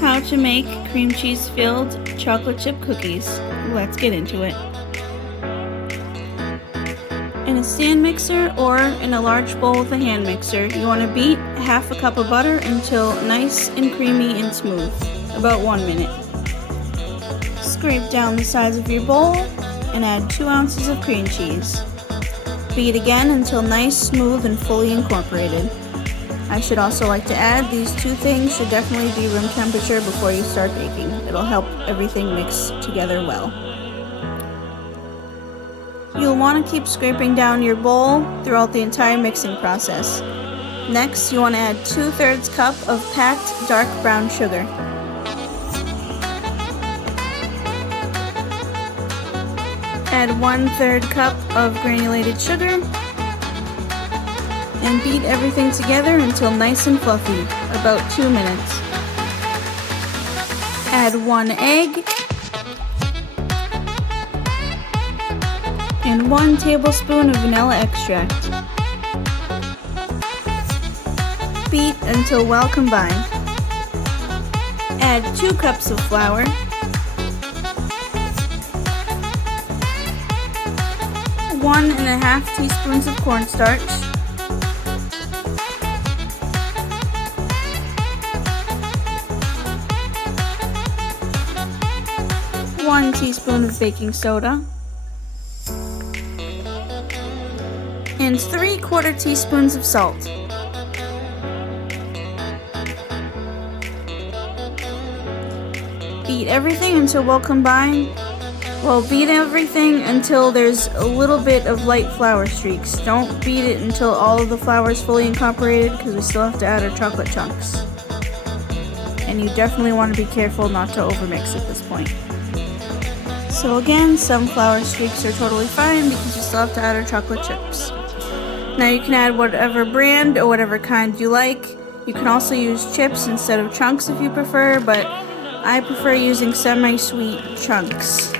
How to make cream cheese filled chocolate chip cookies. Let's get into it. In a stand mixer or in a large bowl with a hand mixer, you want to beat half a cup of butter until nice and creamy and smooth, about 1 minute. Scrape down the sides of your bowl and add 2 ounces of cream cheese. Beat again until nice, smooth, and fully incorporated. I should also like to add, these two things should definitely be room temperature before you start baking. It'll help everything mix together well. You'll want to keep scraping down your bowl throughout the entire mixing process. Next, you want to add 2/3 cup of packed dark brown sugar. Add 1/3 cup of granulated sugar and beat everything together until nice and fluffy, about 2 minutes. Add 1 egg and 1 tablespoon of vanilla extract. Beat until well combined. Add 2 cups of flour, 1½ teaspoons of cornstarch, 1 teaspoon of baking soda, and 3/4 teaspoons of salt. Beat everything until well combined. Well, beat everything until there's a little bit of light flour streaks. Don't beat it until all of the flour is fully incorporated because we still have to add our chocolate chunks. And you definitely want to be careful not to overmix at this point. So again, some flour streaks are totally fine because we still have to add our chocolate chips. Now you can add whatever brand or whatever kind you like. You can also use chips instead of chunks if you prefer, but I prefer using semi-sweet chunks.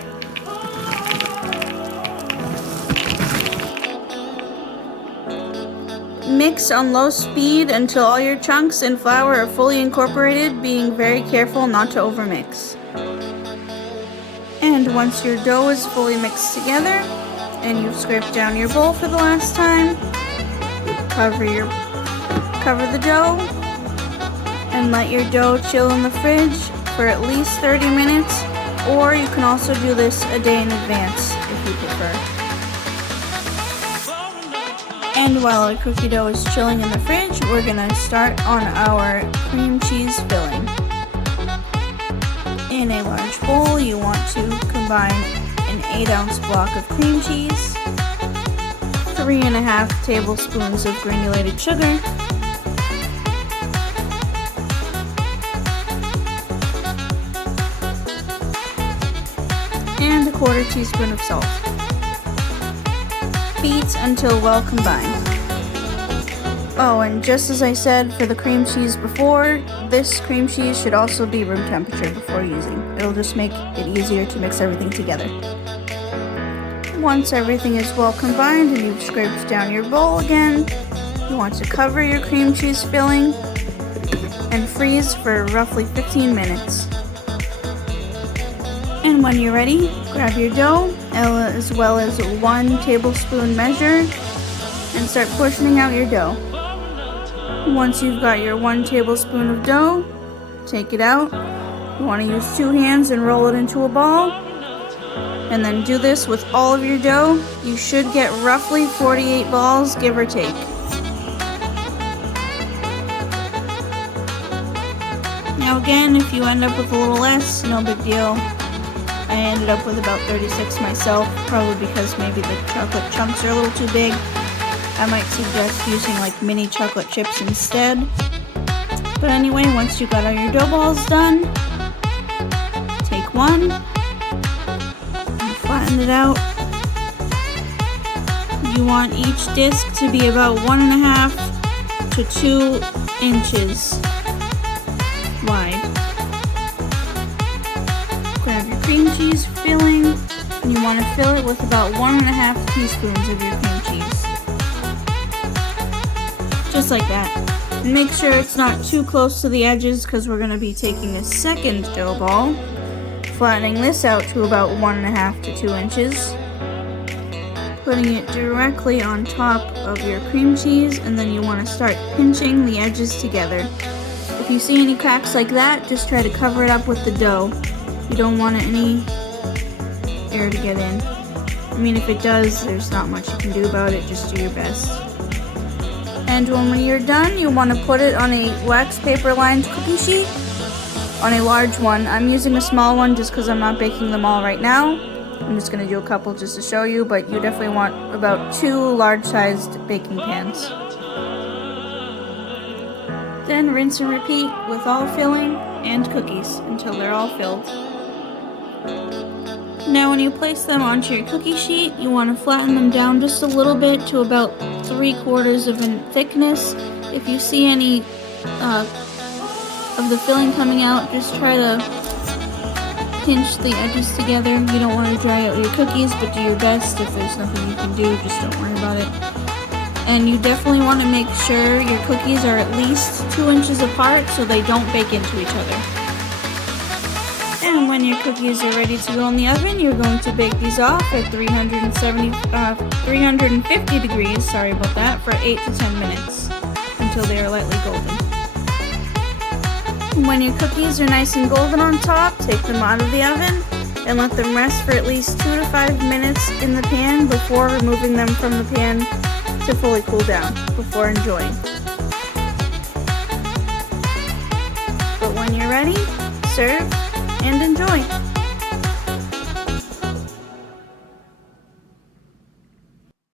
Mix on low speed until all your chunks and flour are fully incorporated, being very careful not to overmix. And once your dough is fully mixed together and you've scraped down your bowl for the last time, cover the dough and let your dough chill in the fridge for at least 30 minutes, or you can also do this a day in advance if you prefer. And while our cookie dough is chilling in the fridge, we're gonna start on our cream cheese filling. In a large bowl, you want to combine an 8-ounce block of cream cheese, 3½ tablespoons of granulated sugar, and 1/4 teaspoon of salt. Beat until well combined. Oh, and just as I said for the cream cheese before, this cream cheese should also be room temperature before using. It'll just make it easier to mix everything together. Once everything is well combined and you've scraped down your bowl again, you want to cover your cream cheese filling and freeze for roughly 15 minutes. And when you're ready, grab your dough as well as 1 tablespoon measure and start portioning out your dough. Once you've got your 1 tablespoon of dough, take it out. You want to use 2 hands and roll it into a ball. And then do this with all of your dough. You should get roughly 48 balls, give or take. Now again, if you end up with a little less, no big deal. I ended up with about 36 myself, probably because maybe the chocolate chunks are a little too big. I might suggest using like mini chocolate chips instead. But anyway, once you got all your dough balls done, take one and flatten it out. You want each disc to be about 1½ to 2 inches wide. Grab your cream cheese filling, and you want to fill it with about 1½ teaspoons of your cream cheese. Just like that. And make sure it's not too close to the edges because we're going to be taking a second dough ball, flattening this out to about 1.5 to 2 inches, putting it directly on top of your cream cheese, and then you want to start pinching the edges together. If you see any cracks like that, just try to cover it up with the dough. You don't want any air to get in. I mean, if it does, there's not much you can do about it, just do your best. And when you're done, you want to put it on a wax paper lined cookie sheet, on a large one. I'm using a small one just because I'm not baking them all right now. I'm just going to do a couple just to show you, but you definitely want about 2 large-sized baking pans. Then rinse and repeat with all filling and cookies until they're all filled. Now when you place them onto your cookie sheet, you want to flatten them down just a little bit to about 3/4 of in thickness. If you see any of the filling coming out, just try to pinch the edges together. You don't want to dry out your cookies, but do your best. If there's nothing you can do, just don't worry about it. And you definitely want to make sure your cookies are at least 2 inches apart so they don't bake into each other. And when your cookies are ready to go in the oven, you're going to bake these off at 350 degrees, for 8 to 10 minutes until they are lightly golden. When your cookies are nice and golden on top, take them out of the oven and let them rest for at least 2 to 5 minutes in the pan before removing them from the pan to fully cool down before enjoying. But when you're ready, serve and enjoy.